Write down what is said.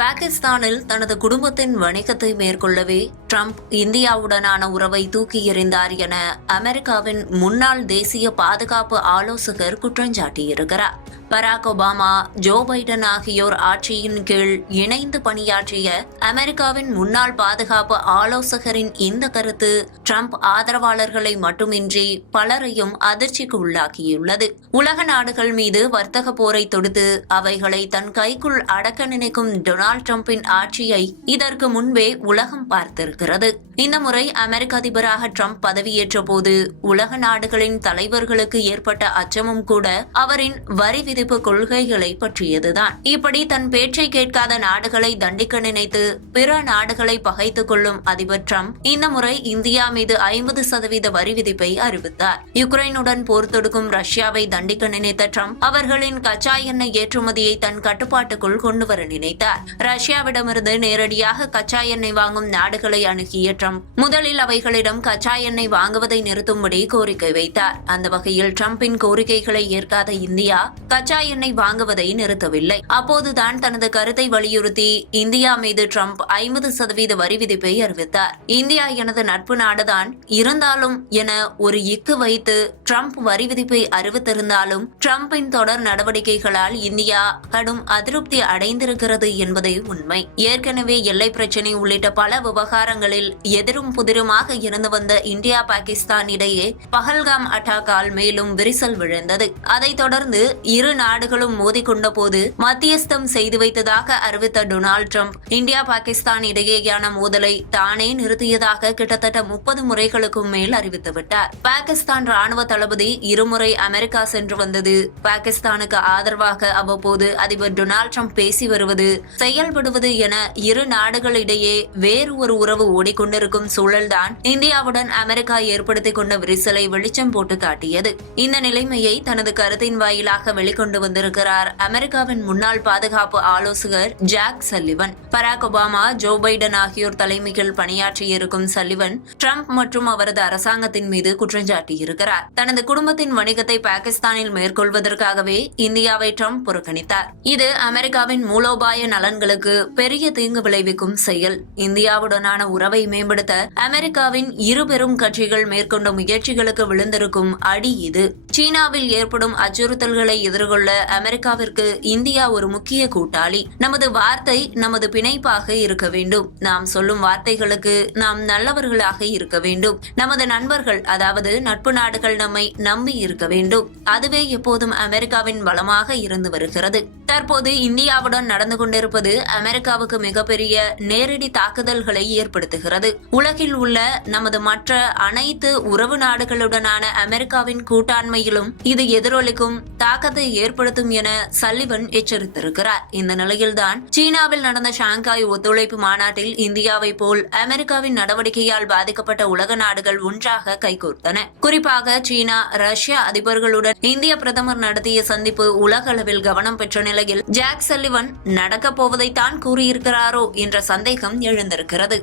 பாகிஸ்தானில் தனது குடும்பத்தின் வணிகத்தை மேற்கொள்ளவே ட்ரம்ப் இந்தியாவுடனான உறவை தூக்கி எறிந்தார் என அமெரிக்காவின் முன்னாள் தேசிய பாதுகாப்பு ஆலோசகர் குற்றஞ்சாட்டியிருக்கிறார். பராக் ஒபாமா, ஜோ பைடன் ஆகியோர் ஆட்சியின் கீழ் இணைந்து பணியாற்றிய அமெரிக்காவின் முன்னாள் பாதுகாப்பு ஆலோசகரின் இந்த கருத்து ட்ரம்ப் ஆதரவாளர்களை மட்டுமின்றி பலரையும் அதிர்ச்சிக்கு உள்ளாக்கியுள்ளது. உலக நாடுகள் மீது வர்த்தக போரை தொடுத்து அவைகளை தன் கைக்குள் அடக்க நினைக்கும் டொனால்ட் ட்ரம்பின் ஆட்சியை இதற்கு முன்பே உலகம் பார்த்திருக்கிறது. இந்த முறை அமெரிக்க அதிபராக ட்ரம்ப் பதவியேற்ற போது உலக நாடுகளின் தலைவர்களுக்கு ஏற்பட்ட அச்சமும் கூட அவரின் வரி விதிப்பு கொள்கைகளை பற்றியதுதான். இப்படி தன் பேச்சை கேட்காத நாடுகளை தண்டிக்க நினைத்து பிற நாடுகளை பகைத்துக் கொள்ளும் அதிபர் ட்ரம்ப் இந்த முறை இந்தியா மீது 50% வரி விதிப்பை அறிவித்தார். யுக்ரைனுடன் போர் தொடுக்கும் ரஷ்யாவை தண்டிக்க நினைத்த ட்ரம்ப் அவர்களின் கச்சா எண்ணெய் ஏற்றுமதியை தன் கட்டுப்பாட்டுக்குள் கொண்டுவர நினைத்தார். ரஷ்யாவிடமிருந்து நேரடியாக கச்சா எண்ணெய் வாங்கும் நாடுகளை அணுகிய ட்ரம்ப் முதலில் அவைகளிடம் கச்சா எண்ணெய் வாங்குவதை நிறுத்தும்படி கோரிக்கை வைத்தார். அந்த வகையில் ட்ரம்பின் கோரிக்கைகளை ஏற்காத இந்தியா கச்சா எண்ணெய் வாங்குவதை நிறுத்தவில்லை. அப்போதுதான் தனது கருத்தை வலியுறுத்தி இந்தியா மீது ட்ரம்ப் 50% வரி விதிப்பை அறிவித்தார். இந்தியா எனது நட்பு நாடுதான், இருந்தாலும் என ஒரு இக்கு வைத்து ட்ரம்ப் வரி விதிப்பை அறிவித்திருந்தாலும் ட்ரம்பின் தொடர் நடவடிக்கைகளால் இந்தியா கடும் அதிருப்தி அடைந்திருக்கிறது என்பதே உண்மை. ஏற்கனவே எல்லை பிரச்சினை உள்ளிட்ட பல விவகாரங்களில் எதிரும் புதிருமாக இருந்து வந்த இந்தியா பாகிஸ்தான் இடையே பஹல்காம் அட்டாக்கால் மேலும் விரிசல் விழுந்தது. அதைத் தொடர்ந்து இரு நாடுகளும் மோதிக்கொண்ட போது மத்தியஸ்தம் செய்து வைத்ததாக அறிவித்த டொனால்ட் ட்ரம்ப் இந்தியா பாகிஸ்தான் இடையேயான மோதலை தானே நிறுத்தியதாக கிட்டத்தட்ட 30 முறைகளுக்கும் மேல் அறிவித்துவிட்டார். பாகிஸ்தான் ராணுவ தளபதி இருமுறை அமெரிக்கா சென்று வந்தது, பாகிஸ்தானுக்கு ஆதரவாக அவ்வப்போது அதிபர் டொனால்ட் ட்ரம்ப் பேசி வருவது, செயல்படுவது என இரு நாடுகளிடையே வேறு ஒரு உறவு ஓடிக்கொண்டிருக்கும் சூழல்தான் இந்தியாவுடன் அமெரிக்கா ஏற்படுத்திக் கொண்ட விரிசலை வெளிச்சம் போட்டு காட்டியது. இந்த நிலைமையை தனது கருத்தின் வாயிலாக வெளிக்கொண்டு வந்திருக்கிறார் அமெரிக்காவின் முன்னாள் பாதுகாப்பு ஆலோசகர் Jack Sullivan. Barack Obama, Joe Biden ஆகியோர் தலைமையில் பணியாற்றியிருக்கும் சல்லிவன் ட்ரம்ப் மற்றும் அவரது அரசாங்கத்தின் மீது குற்றஞ்சாட்டியிருக்கிறார். தனது குடும்பத்தின் வணிகத்தை பாகிஸ்தானில் மேற்கொள்வதற்காகவே இந்தியாவை ட்ரம்ப் புறக்கணித்தார். இது அமெரிக்காவின் மூலோபாய நலன்களுக்கு பெரிய தீங்கு விளைவிக்கும் செயல். இந்தியாவுடனான உறவை மேம்படுத்த அமெரிக்காவின் இரு பெரும் கட்சிகள் மேற்கொண்ட முயற்சிகளுக்கு விழுந்திருக்கும் அடி இது. சீனாவில் ஏற்படும் அச்சுறுத்தல்களை எதிர்கொள்ள அமெரிக்காவிற்கு இந்தியா ஒரு முக்கிய கூட்டாளி. நமது வார்த்தை நமது பிணைப்பாக இருக்க வேண்டும். நாம் சொல்லும் வார்த்தைகளுக்கு நாம் நல்லவர்களாக இருக்க வேண்டும். நமது நண்பர்கள், அதாவது நட்பு நாடுகள் நம்மை நம்பி இருக்க வேண்டும். அதுவே எப்போதும் அமெரிக்காவின் பலமாக இருந்து வருகிறது. தற்போது இந்தியாவுடன் நடந்து கொண்டிருப்பது அமெரிக்காவுக்கு மிகப்பெரிய நேரடி தாக்குதல்களை ஏற்படுத்துகிறது. உலகில் உள்ள நமது மற்ற அனைத்து உறவு நாடுகளுடனான அமெரிக்காவின் கூட்டாண்மையிலும் இது எதிரொலிக்கும் தாக்கத்தை ஏற்படுத்தும் என சல்லிவன் எச்சரித்திருக்கிறார். இந்த நிலையில்தான் சீனாவில் நடந்த ஷாங்காய் ஒத்துழைப்பு மாநாட்டில் இந்தியாவை போல் அமெரிக்காவின் நடவடிக்கையால் பாதிக்கப்பட்ட உலக நாடுகள் ஒன்றாக கைகோர்த்தன. குறிப்பாக சீனா, ரஷ்யா அதிபர்களுடன் இந்திய பிரதமர் நடத்திய சந்திப்பு உலக அளவில் கவனம் பெற்ற நிலையில் ஜாக் சல்லிவன் நடக்கப் போவதைத்தான் கூறியிருக்கிறாரோ என்ற சந்தேகம் எழுந்திருக்கிறது.